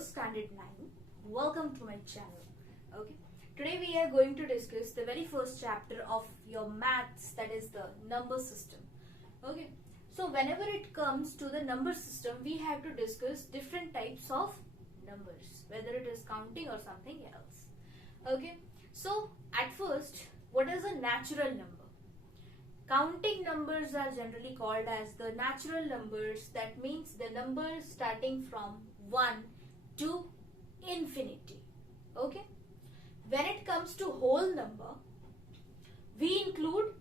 Standard 9. Welcome to my channel. Okay. Today we are going to discuss the very first chapter of your maths, that is the number system. Okay. So whenever it comes to the number system, we have to discuss different types of numbers, whether it is counting or something else. Okay. So at first, what is a natural number? Counting numbers are generally called as the natural numbers. That means the numbers starting from 1 to infinity. Okay. When it comes to whole number, we include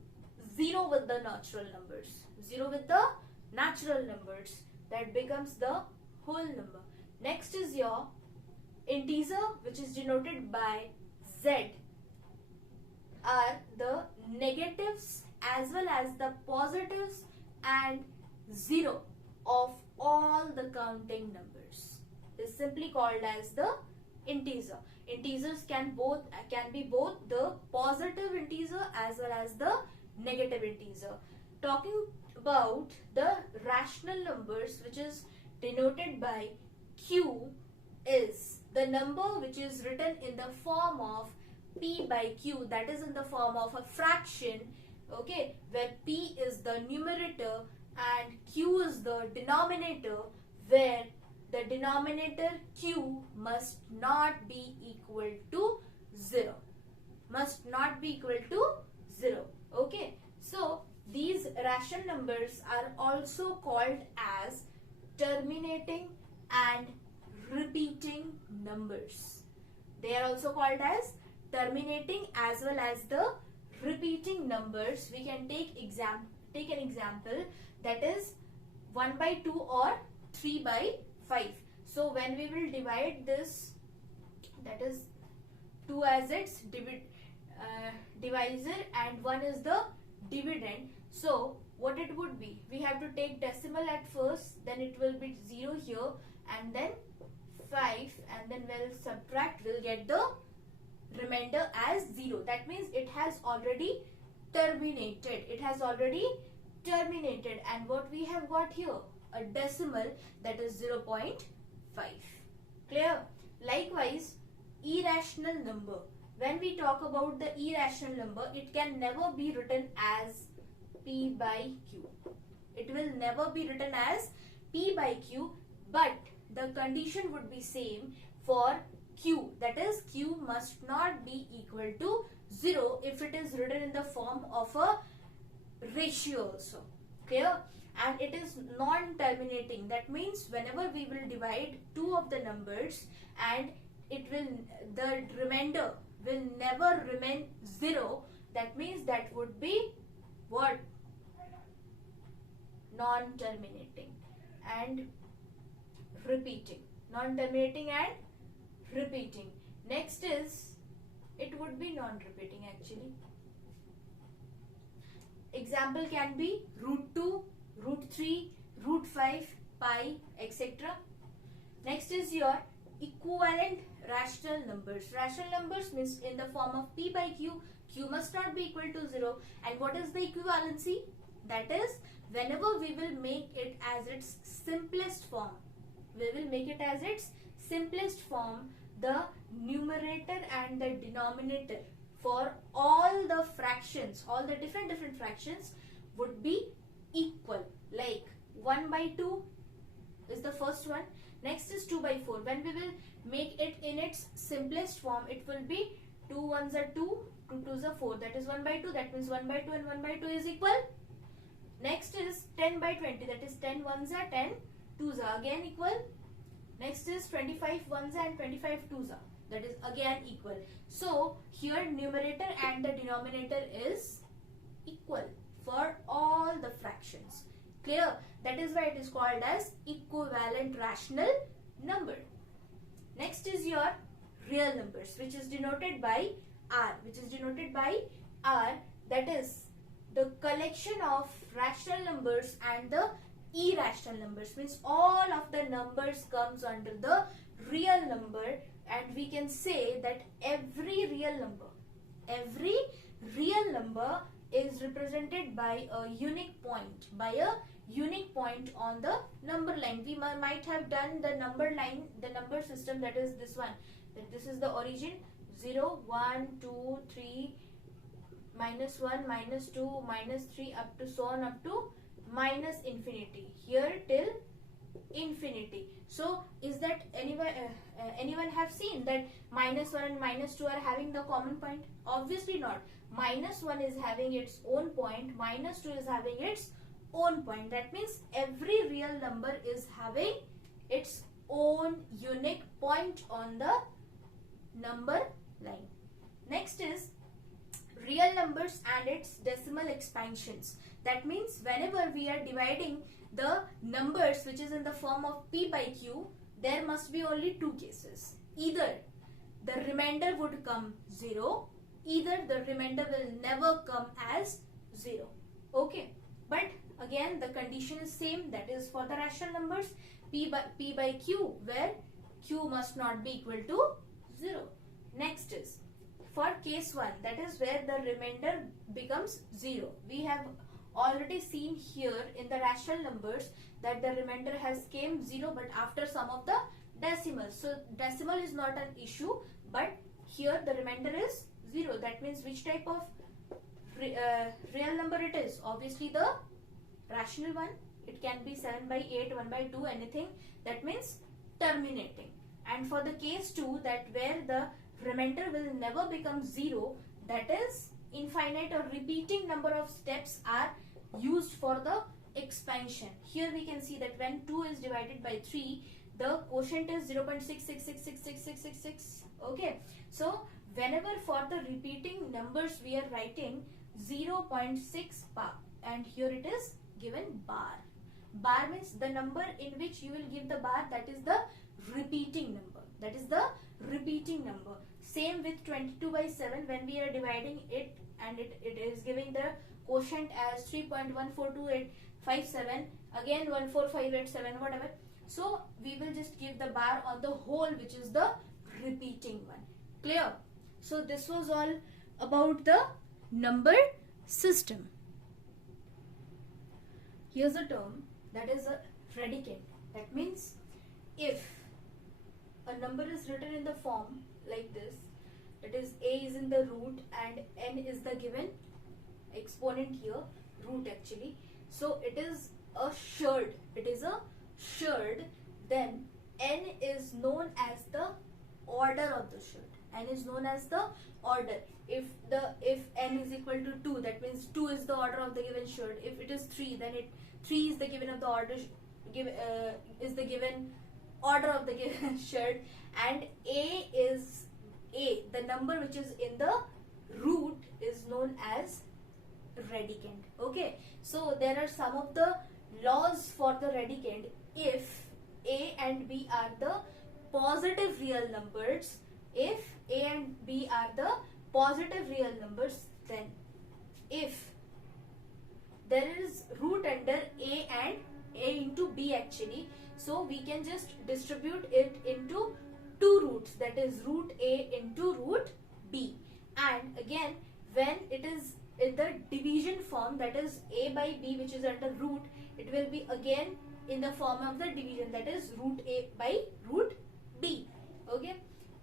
0 with the natural numbers. 0 with the natural numbers. That becomes the whole number. Next is your integer, which is denoted by Z, are the negatives as well as the positives and 0 of all the counting numbers. Is simply called as the integer. Integers can be both the positive integer as well as the negative integer. Talking about the rational numbers, which is denoted by Q, is the number which is written in the form of P by Q, that is in the form of a fraction, okay, where P is the numerator and Q is the denominator, where the denominator Q must not be equal to 0. Must not be equal to 0. Okay. So these rational numbers are also called as terminating and repeating numbers. They are also called as terminating as well as the repeating numbers. We can take an example, that is 1 by 2 or 3 by 5. So when we will divide this, that is 2 as its divisor and 1 is the dividend. So what it would be? We have to take decimal at first, then it will be 0 here and then 5, and then we'll subtract, we'll get the remainder as 0. That means it has already terminated. It has already terminated. And what we have got here? A decimal, that is 0.5. Clear? Likewise, irrational number. When we talk about the irrational number, it can never be written as P by Q. It will never be written as P by Q, but the condition would be same for Q. That is, Q must not be equal to 0 if it is written in the form of a ratio also. Clear? And it is non-terminating. That means whenever we will divide two of the numbers and the remainder will never remain 0. That means that would be what? Non-terminating and repeating. Non-terminating and repeating. Next is, it would be non-repeating actually. Example can be root 2, root 3, root 5, pi, etc. Next is your equivalent rational numbers. Rational numbers means in the form of P by Q. Q must not be equal to 0. And what is the equivalency? That is, whenever we will make it as its simplest form, we will make it as its simplest form, the numerator and the denominator for all the fractions, all the different fractions would be equal. Like 1 by 2 is the first one. Next is 2 by 4. When we will make it in its simplest form, it will be 2 1s are 2, 2 2s are 4. That is 1 by 2. That means 1 by 2 and 1 by 2 is equal. Next is 10 by 20. That is 10 1s are 10, 2s are again equal. Next is 25 1s and 25 2s are. That is again equal. So here numerator and the denominator is equal for all the fractions. Clear? That is why it is called as equivalent rational number. Next is your real numbers, which is denoted by R. That is the collection of rational numbers and the irrational numbers. Means all of the numbers comes under the real number, and we can say that every real number is represented by a unique point, by a unique point on the number line. We might have done the number line, the number system, that is this one. That this is the origin 0, 1, 2, 3, minus 1, minus 2, minus 3, up to so on, up to minus infinity. Here till infinity. So is that anyone have seen that minus 1 and minus 2 are having the common point? Obviously not. Minus 1 is having its own point, minus 2 is having its own point. That means every real number is having its own unique point on the number line. Next is real numbers and its decimal expansions. That means whenever we are dividing the numbers which is in the form of p by q, there must be only two cases. Either the remainder would come 0, either the remainder will never come as 0. Okay, but again the condition is same, that is for the rational numbers p by q, where q must not be equal to 0. Next is for case 1, that is where the remainder becomes 0. We have already seen here in the rational numbers that the remainder has came 0, but after some of the decimals. So decimal is not an issue, but here the remainder is 0. That means which type of real number it is? Obviously the rational one. It can be 7 by 8, 1 by 2, anything. That means terminating. And for the case 2, that where the remainder will never become 0, that is infinite or repeating number of steps are used for the expansion. Here we can see that when 2 is divided by 3, the quotient is 0.66666666. Okay, so whenever for the repeating numbers we are writing 0.6 bar, and here it is given bar. Bar means the number in which you will give the bar, that is the repeating number. That is the repeating number. Same with 22 by 7, when we are dividing it and it is giving the quotient as 3.142857, again 14587, whatever. So we will just give the bar on the whole, which is the repeating one. Clear? So this was all about the number system. Here's a term, that is a radicand. That means if a number is written in the form like this, that is a is in the root and n is the given exponent here, root actually. So it is a shared, then n is known as the order of the shared. N is known as the order. If n is equal to 2, that means 2 is the order of the given shared. If it is 3, then 3 is the given of the order is the given order of the given shared, and the number which is in the root is known as radicand. Okay, so there are some of the laws for the radicand. If a and b are the positive real numbers, then if there is root under a and a into b actually, so we can just distribute it into two roots, that is root a into root b. And again, when it is in the division form, that is a by b, which is under root, it will be again in the form of the division, that is root a by root b. Okay,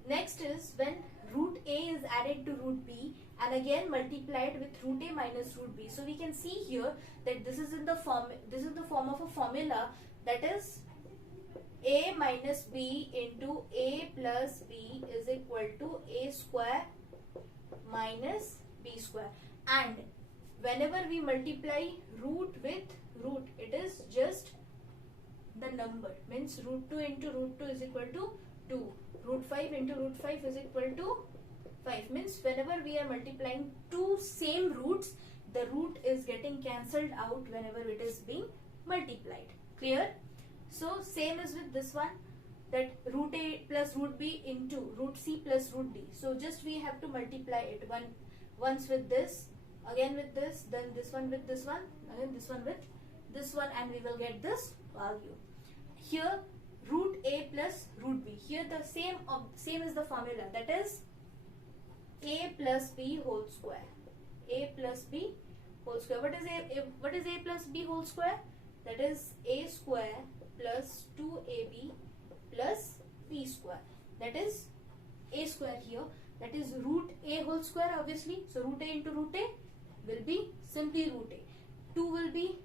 next is when root a is added to root b and again multiplied with root a minus root b. So we can see here that this is the form of a formula, that is a minus b into a plus b is equal to a square minus b square. And whenever we multiply root with root, it is just the number, means root 2 into root 2 is equal to 2, root 5 into root 5 is equal to 5, means whenever we are multiplying two same roots, the root is getting cancelled out whenever it is being multiplied. Clear? So same is with this one, that root a plus root b into root c plus root d. So just we have to multiply it once with this, again with this, then this one with this one, again this one with this one, and we will get this value. Here root a plus root b. Here the same is the formula, that is a plus b whole square. A plus b whole square. What is a plus b whole square? that is a square plus 2ab plus b square. That is a square here, that is root a whole square obviously. So root a into root a will be simply root a. 2 will be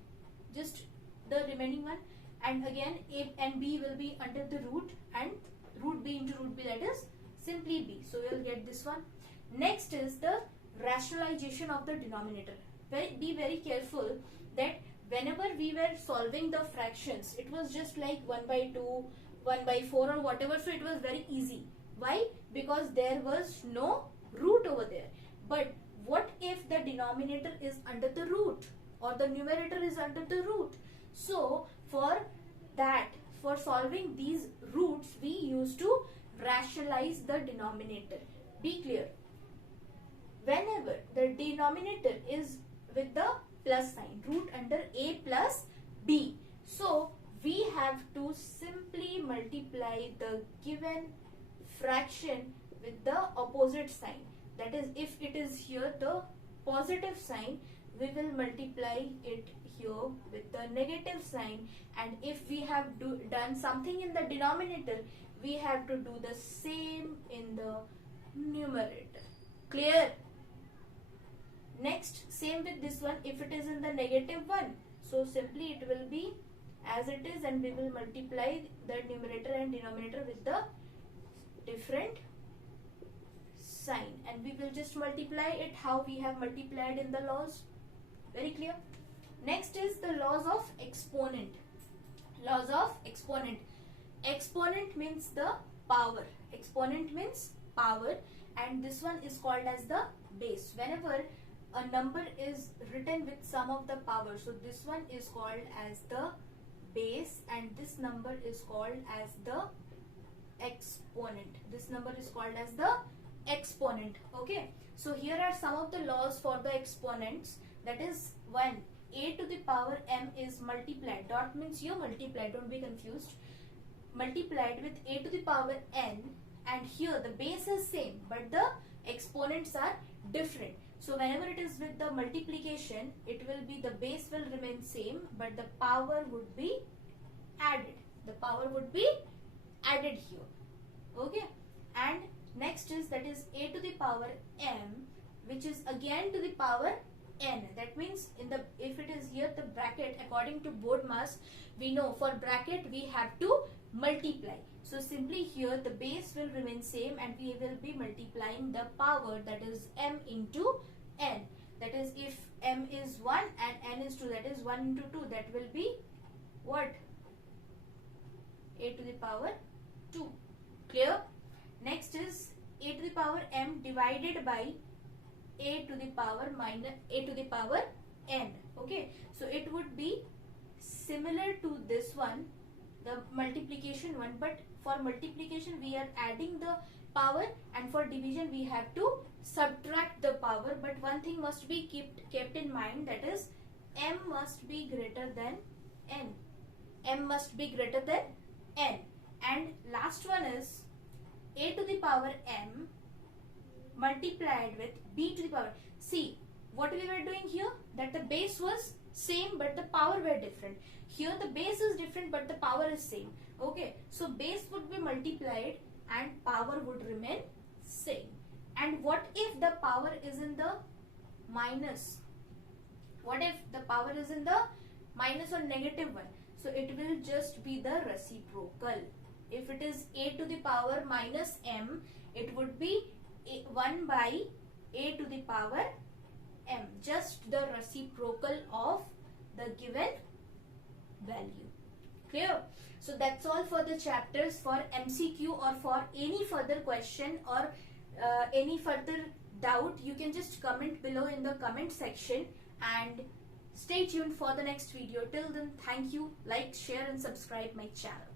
just the remaining one, and again a and b will be under the root, and root b into root b, that is simply b. So we will get this one. Next is the rationalization of the denominator. Be very careful that whenever we were solving the fractions, it was just like 1 by 2, 1 by 4 or whatever, so it was very easy. Why? Because there was no root over there. But what if the denominator is under the root or the numerator is under the root? So for that, for solving these roots, we used to rationalize the denominator. Be clear. Whenever the denominator is with the plus sign, root under a plus b, so we have to simply multiply the given fraction with the opposite sign. That is, if it is here the positive sign, we will multiply it here with the negative sign, and if we have done something in the denominator, we have to do the same in the numerator. Clear? Next, same with this one. If it is in the negative one, so simply it will be as it is, and we will multiply the numerator and denominator with the different sign, and we will just multiply it how we have multiplied in the laws. Very clear? Next is the laws of exponent. Laws of exponent. Exponent means the power. Exponent means power, and this one is called as the base. Whenever a number is written with sum of the power, so this one is called as the base, and this number is called as the exponent. This number is called as the exponent. Okay, so here are some of the laws for the exponents. That is, when a to the power m is multiplied, dot means you multiply, don't be confused, multiplied with a to the power n, and here the base is same but the exponents are different. So whenever it is with the multiplication, it will be, the base will remain same but the power would be added. The power would be added here. Okay, and next is, that is a to the power m, which is again to the power n. That means in the, if it is here the bracket, according to board mass, we know for bracket we have to multiply. So simply here the base will remain same and we will be multiplying the power, that is m into n. That is, if m is 1 and n is 2, that is 1 into 2, that will be what? A to the power 2. Clear? Next is a to the power m divided by a to the power minus a to the power n. Okay, so it would be similar to this one, the multiplication one, but for multiplication we are adding the power, and for division we have to subtract the power. But one thing must be kept in mind, that is m must be greater than n. M must be greater than n. And last one is a to the power m multiplied with b to the power. See what we were doing here, that the base was same but the power were different. Here the base is different but the power is same. Okay, so base would be multiplied and power would remain same. And what if the power is in the minus? What if the power is in the minus or negative one? So it will just be the reciprocal. If it is a to the power minus m, it would be 1 by a to the power m, just the reciprocal of the given value. Clear? So that's all for the chapters. For MCQ or for any further question or any further doubt, you can just comment below in the comment section, and stay tuned for the next video. Till then, thank you. Like, share and subscribe my channel.